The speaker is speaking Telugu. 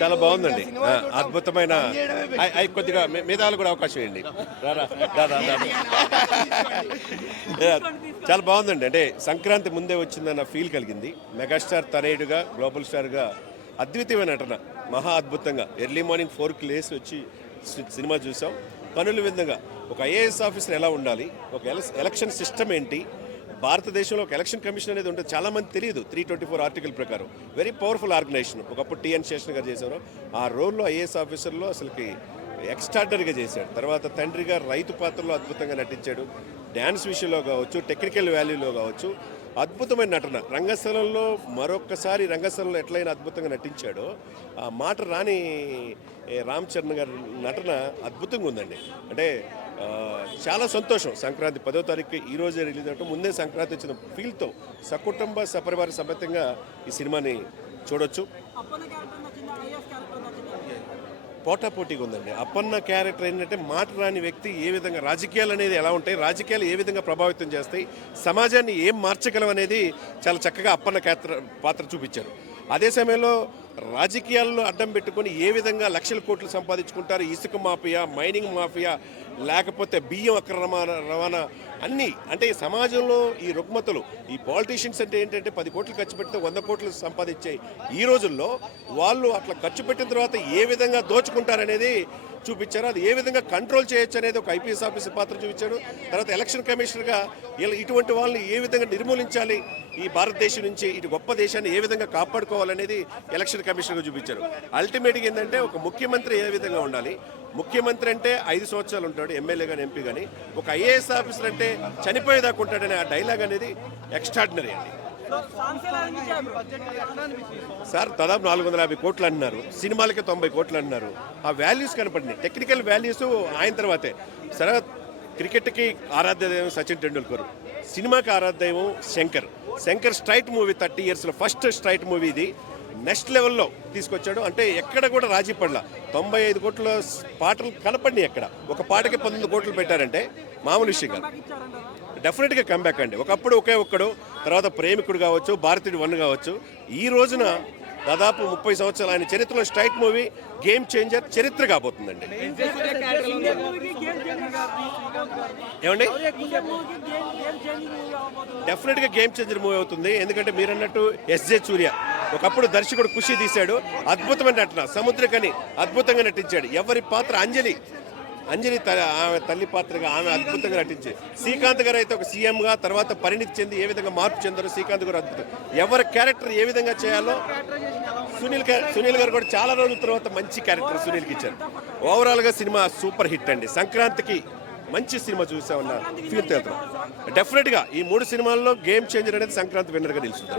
చాలా బాగుందండి. అద్భుతమైన కొద్దిగా మేధాలు కూడా అవకాశం ఇవ్వండి. చాలా బాగుందండి. అంటే సంక్రాంతి ముందే వచ్చిందన్న ఫీల్ కలిగింది. మెగాస్టార్ తనయుడుగా గ్లోబల్ స్టార్గా అద్వితీయమైన నటన, మహా అద్భుతంగా. ఎర్లీ మార్నింగ్ 4కి లేసి వచ్చి సినిమా చూసాం. కనుల విధంగా ఒక ఐఏఎస్ ఆఫీసర్ ఎలా ఉండాలి, ఒక ఎలక్షన్ సిస్టమ్ ఏంటి, భారతదేశంలో ఒక ఎలక్షన్ కమిషన్ అనేది ఉంటుంది. చాలామంది తెలియదు. 324 ఆర్టికల్ ప్రకారం వెరీ పవర్ఫుల్ ఆర్గనైజేషన్. ఒకప్పుడు టిఎన్ శేషన్ గారు చేశారు. ఆ రోల్లో ఐఏఎస్ ఆఫీసర్లో అసలుకి ఎక్స్ట్రాడనరీగా చేశాడు. తర్వాత తండ్రిగా రైతు పాత్రలో అద్భుతంగా నటించాడు. డ్యాన్స్ విషయంలో కావచ్చు, టెక్నికల్ వాల్యూలో కావచ్చు, అద్భుతమైన నటన. రంగస్థలంలో మరొక్కసారి రంగస్థలంలో ఎట్లయినా అద్భుతంగా నటించాడో, ఆ మాట రాని రామ్ చరణ్ గారి నటన అద్భుతంగా ఉందండి. అంటే చాలా సంతోషం. సంక్రాంతి 10వ తారీఖు ఈ రోజే రిలీజ్ అవటం, ముందే సంక్రాంతి వచ్చిన ఫీల్తో సకుటుంబ సపరివార సమేతంగా ఈ సినిమాని చూడొచ్చు. పోటాపోటీగా ఉందండి. అప్పన్న క్యారెక్టర్ ఏంటంటే మాట రాని వ్యక్తి. ఏ విధంగా రాజకీయాలు అనేది ఎలా ఉంటాయి, రాజకీయాలు ఏ విధంగా ప్రభావితం చేస్తాయి, సమాజాన్ని ఏం మార్చగలం అనేది చాలా చక్కగా అప్పన్న పాత్ర చూపించారు. అదే సమయంలో రాజకీయాల్లో అడ్డం పెట్టుకొని ఏ విధంగా లక్షల కోట్లు సంపాదించుకుంటారు, ఇసుక మాఫియా, మైనింగ్ మాఫియా, లేకపోతే బియ్యం అక్రమ రవాణా, అన్నీ. అంటే సమాజంలో ఈ రుగ్మతలు, ఈ పాలిటీషియన్స్ అంటే ఏంటంటే 10 కోట్లు ఖర్చు పెడితే 100 కోట్లు సంపాదించే ఈ రోజుల్లో వాళ్ళు అట్లా ఖర్చు పెట్టిన తర్వాత ఏ విధంగా దోచుకుంటారనేది చూపించారు. అది ఏ విధంగా కంట్రోల్ చేయొచ్చు అనేది ఒక ఐపీఎస్ ఆఫీసర్ పాత్ర చూపించాడు. తర్వాత ఎలక్షన్ కమిషనర్గా ఇటువంటి వాళ్ళని ఏ విధంగా నిర్మూలించాలి, ఈ భారతదేశం నుంచి ఇటు గొప్ప దేశాన్ని ఏ విధంగా కాపాడుకోవాలనేది ఎలక్షన్ కమిషనర్గా చూపించారు. అల్టిమేట్గా ఏంటంటే ఒక ముఖ్యమంత్రి ఏ విధంగా ఉండాలి, ముఖ్యమంత్రి అంటే 5 సంవత్సరాలు ఉంటాడు, ఎమ్మెల్యే కానీ ఎంపీ కానీ. ఒక ఐఏఎస్ ఆఫీసర్ అంటే చనిపోయేదాకా ఉంటాడనే ఆ డైలాగ్ అనేది ఎక్స్ట్రాడినరీ అండి. సార్ దాదాపు 450 కోట్లు అంటున్నారు, సినిమాలకి 90 కోట్లు అంటున్నారు. ఆ వాల్యూస్ కనపడింది, టెక్నికల్ వాల్యూస్ ఆయన తర్వాతే. సరే, క్రికెట్కి ఆరాధ్యదైవం సచిన్ టెండూల్కర్, సినిమాకి ఆరాధ్యదైవం శంకర్ స్ట్రైట్ మూవీ 30 yearsలో ఫస్ట్ స్ట్రైట్ మూవీ ఇది. నెక్స్ట్ లెవెల్లో తీసుకొచ్చాడు. అంటే ఎక్కడ కూడా రాజీ పడలా. 95 కోట్ల పాటలు కనపడినాయి. ఎక్కడ ఒక పాటకి 19 కోట్లు పెట్టారంటే మామూలు విషయం కాదు. డెఫినెట్గా కంబ్యాక్ అండి. ఒకప్పుడు ఒకే ఒక్కడు, తర్వాత ప్రేమికుడు కావచ్చు, భారతీయుడు 1 కావచ్చు. ఈ రోజున దాదాపు 30 సంవత్సరాలు ఆయన చరిత్రలో స్ట్రైట్ మూవీ గేమ్ చేంజర్ చరిత్ర కాబోతుందండి. ఏమండి, డెఫినెట్గా గేమ్ చేంజర్ మూవీ అవుతుంది. ఎందుకంటే మీరు అన్నట్టు ఎస్జే సూర్య ఒకప్పుడు దర్శకుడు ఖుషి తీశాడు, అద్భుతమైన నటన. సముద్రకని అద్భుతంగా నటించాడు. ఎవరి పాత్ర అంజలి ఆమె తల్లి పాత్రగా ఆమె అద్భుతంగా నటించింది. శ్రీకాంత్ గారు అయితే ఒక సీఎంగా తర్వాత పరిణితి చెంది ఏ విధంగా మార్పు చెందారో శ్రీకాంత్ గారు అద్భుతం. ఎవరి క్యారెక్టర్ ఏ విధంగా చేయాలో సునీల్ గారు కూడా చాలా రోజుల తర్వాత మంచి క్యారెక్టర్ సునీల్కి ఇచ్చారు. ఓవరాల్గా సినిమా సూపర్ హిట్ అండి. సంక్రాంతికి మంచి సినిమా చూసామన్న ఫీల్ తెలుతున్నాం. డెఫినెట్గా ఈ 3 సినిమాల్లో గేమ్ చేంజర్ అనేది సంక్రాంతి విన్నర్గా నిలుస్తుంది.